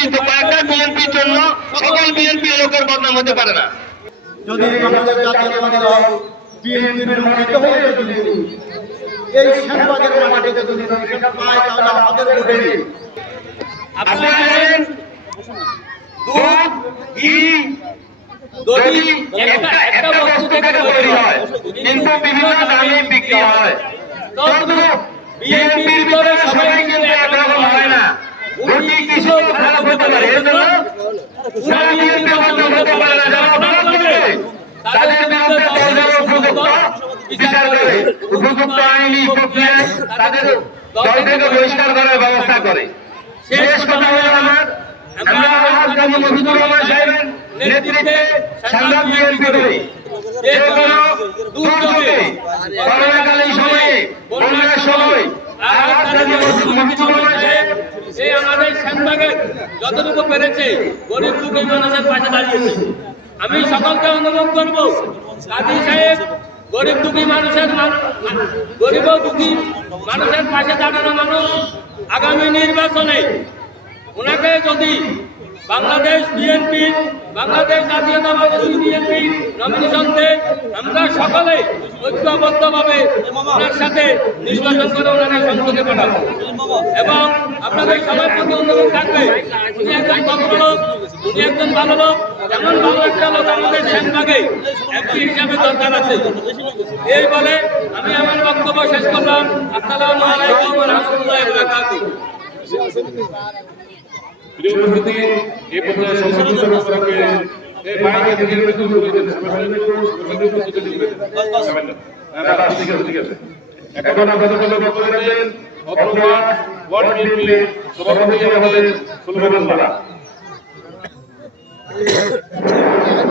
BNP কয়েকটা বিএনপির জন্য সকল বিএনপি লোকের বদনাম হতে পারে না। যদি আমাদের জাতীয়তাবাদী দল বিএনপির মনোনীত হয়ে যদি এই সেনবাগের মাটিতে যদি নমিনেশন পায় তাহলে আমাদের ভোটে আপনারা জানেন দুধ ঘি দই একটা একটা বস্তু থেকে তৈরি হয় কিন্তু বিভিন্ন দামে বিক্রি হয়। বিএনপির ভিতরে সবাই কিন্তু একরকম হয় না রুটি কিছু খারাপ হতে পারে এর জন্য পুরা বিএনপি বদনাম হতে পারে না যারা অপরাধ করবে আমার আমরা সময়ে বন্যার সময় রহমান সাহেব এই শ্যামবাগের যতটুকু পেরেছে, গরিব দুঃখী মানুষের পাশে দাঁড়িয়েছে। আমি সকলকে অনুরোধ করব কাজী সাহেব, গরিব দুঃখী মানুষের মান- গরিব দুঃখী মানুষের পাশে দাঁড়ানো মানুষ আগামী নির্বাচনে ওনাকে যদি বাংলাদেশ বিএনপি বাংলাদেশ জাতীয়তাবাদী বিএনপি নমিনেশন দেয় আমরা সকলে ঐক্যবদ্ধভাবে ওনার সাথে নির্বাচন করে ওনাকে সংসদে পাঠাবো। এবং আপনাদের সবার প্রতি অনুরোধ থাকবে, উনি একজন ভদ্রলোক উনি একজন ভালো লোক এমন ভালো একটা লোক আমাদের শ্যামবাগে একটি হিসাবে দরকার আছে। এই বলে আমি আমার বক্তব্য শেষ করলাম। আসসালামু আলাইকুম রাহমাতুল্লাহি প্রিয় উপস্থিতি এই পর্যায়ে সম্মানিত বক্তাকে এই মাইকে দিকে একটু ঘুরে দেন সামনে একটু ঘুরে উপস্থিতি দিবেন বাস ঠিক আছে ঠিক আছে। এখন আপনাদের জন্য বক্তব্য রাখবেন। অথবা ওয়ার্ড বিএনপি সভাপতি আমাদের সুলভান থেকে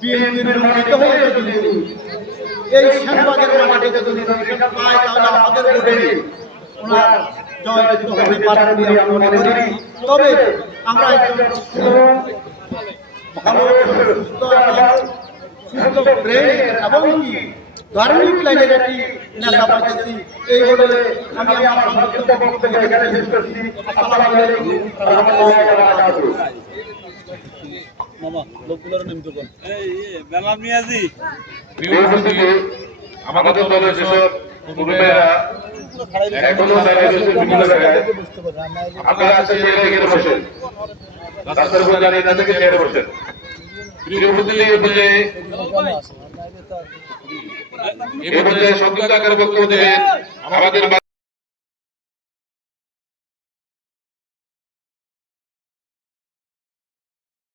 বিএনপির মনোনীত হয়ে যদি এই সেনবাগের মাটিতে যদি নমিনেশন পায়, তাহলে আমাদের ভোটে ওনার জয়যুক্ত হতে পারেন আমি মনে করি। তবে আমরা একজন ভালো, সুস্থ সুস্থ ব্রেন, এবং কি? ধার্মিক লাইনের একটি নেতা পাইতেছি। এই বলে আমি আমার বক্তব্য এখানে শেষ করছি। আসসালামু প্রিয় উপস্থিতি আমাদের দলের যেসব মুরব্বীরা এখনও দাঁড়িয়ে রয়েছে বিভিন্ন জায়গায় আপনারা আছে চেয়ারে বসেন। রাস্তার উপর দাঁড়িয়ে না থেকে চেয়ারে বসেন। এই পর্যায়ে এই পর্যায়ে সংক্ষিপ্ত আকারে বক্তব্য দেবেন আমাদের